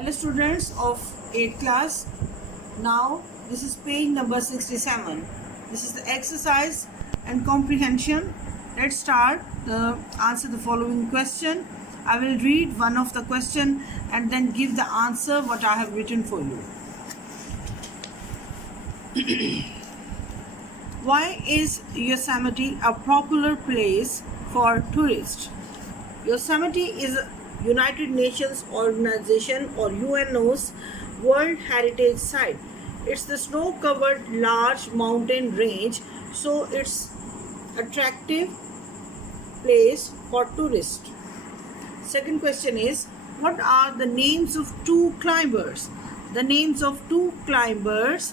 Hello students of 8th class. Now this is page number 67. This is the exercise and comprehension. Let's start. Answer the following question. I will read one of the question and then give the answer what I have written for you. Why is Yosemite a popular place for tourists? Yosemite is a United Nations Organization or UNO's World Heritage Site. It's the snow-covered large mountain range, so it's attractive place for tourists. Second question is, what are the names of two climbers? The names of two climbers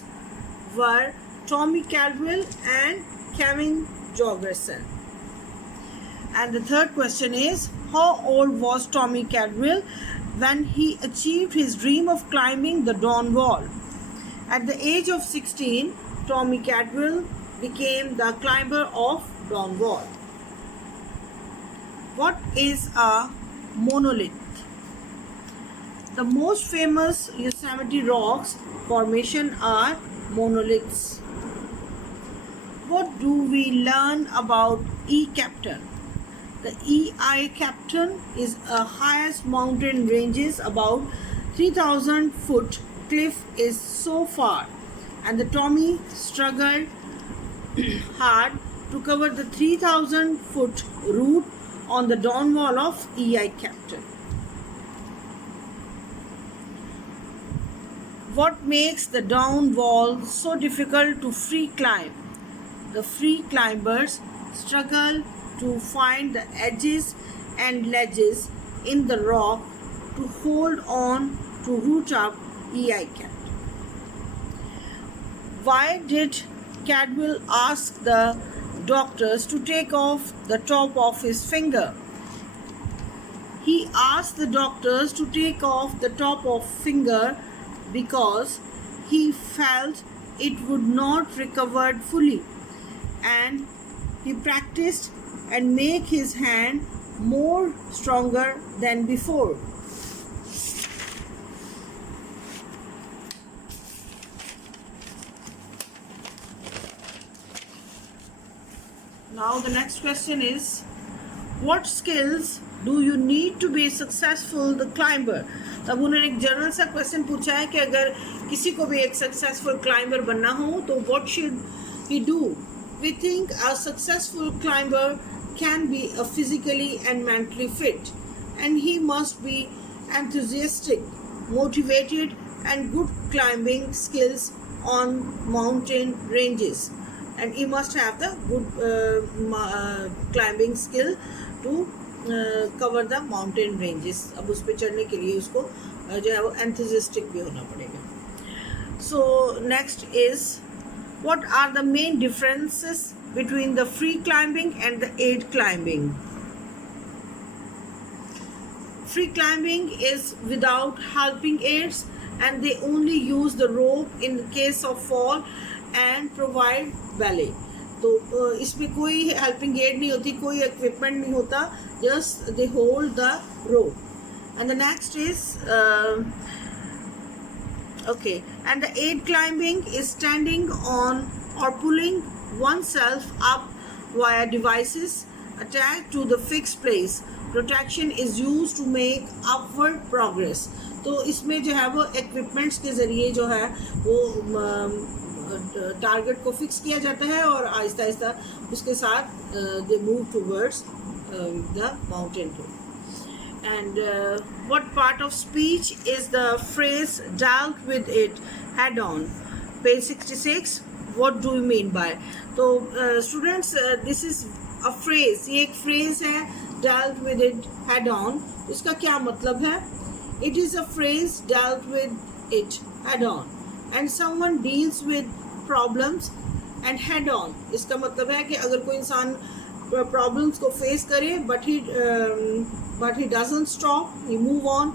were Tommy Caldwell and Kevin Jorgensen. And the third question is, how old was Tommy Caldwell when he achieved his dream of climbing the Dawn Wall? At the age of 16, Tommy Caldwell became the climber of Dawn Wall. What is a monolith? The most famous Yosemite rocks formation are monoliths. What do we learn about E-Captain? The E.I. Captain is a highest mountain ranges about 3,000 foot cliff is so far, and the Tommy struggled hard to cover the 3,000 foot route on the Dawn Wall of E.I. Captain. What makes the Dawn Wall so difficult to free climb? The free climbers struggle to find the edges and ledges in the rock to hold on to root up E.I. Captain. Why did Caldwell ask the doctors to take off the top of his finger? He asked the doctors to take off the top of finger because he felt it would not recover fully, and he practiced and make his hand more stronger than before. Now the next question is, what skills do you need to be a successful the climber? तब उन्होंने एक general सा question पूछा है कि अगर किसी को भी एक सक्सेसफुल क्लाइंबर बनना हो तो what should he do? We think a successful climber can be a physically and mentally fit, and he must be enthusiastic, motivated, and good climbing skills on mountain ranges, and he must have the good climbing skill to cover the mountain ranges. अब उस पे चढ़ने के लिए उसको जो है वो enthusiastic भी होना पड़ेगा. So next is, what are the main differences between the free climbing and the aid climbing? Free climbing is without helping aids, and they only use the rope in the case of fall and provide belay. तो इसमें कोई helping add नहीं होती, कोई equipment नहीं होता, just they hold the rope. And the next is okay, and the aid climbing is standing on or pulling oneself up via devices attached to the fixed place. Protection is used to make upward progress. तो इसमें जो है वो equipments के ज़रिए जो है वो टारगेट को फिक्स किया जाता है और आहिस्ता आहिस्ता उसके साथ they move towards the mountain top. And what part of speech is the phrase dealt with it head on? Page 66. What do you mean by? So students, this is a phrase. ये एक phrase है, dealt with it head on. इसका क्या मतलब है? It is a phrase dealt with it head on, and someone deals with problems and head on. इसका मतलब है कि अगर कोई इंसान problems को face करे, but he doesn't stop, he move on,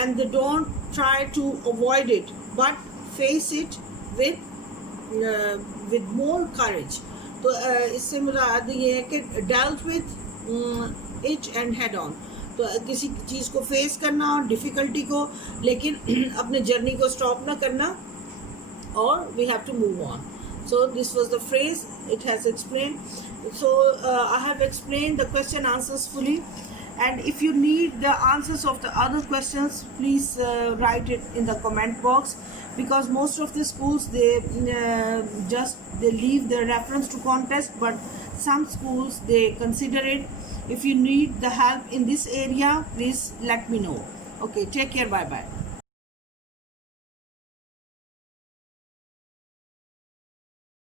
and they don't try to avoid it but face it with more courage. तो इससे मुराद ये है कि dealt with it and head on. तो किसी चीज़ को फेस करना और डिफ़िकल्टी को, लेकिन अपने जर्नी को स्टॉप ना करना, और we have to move on. So this was the phrase, it has explained. So I have explained the question answers fully, and if you need the answers of the other questions, please write it in the comment box, because most of the schools they leave the reference to contest, but some schools they consider it. If you need the help in this area, please let me know. Okay, take care, bye bye.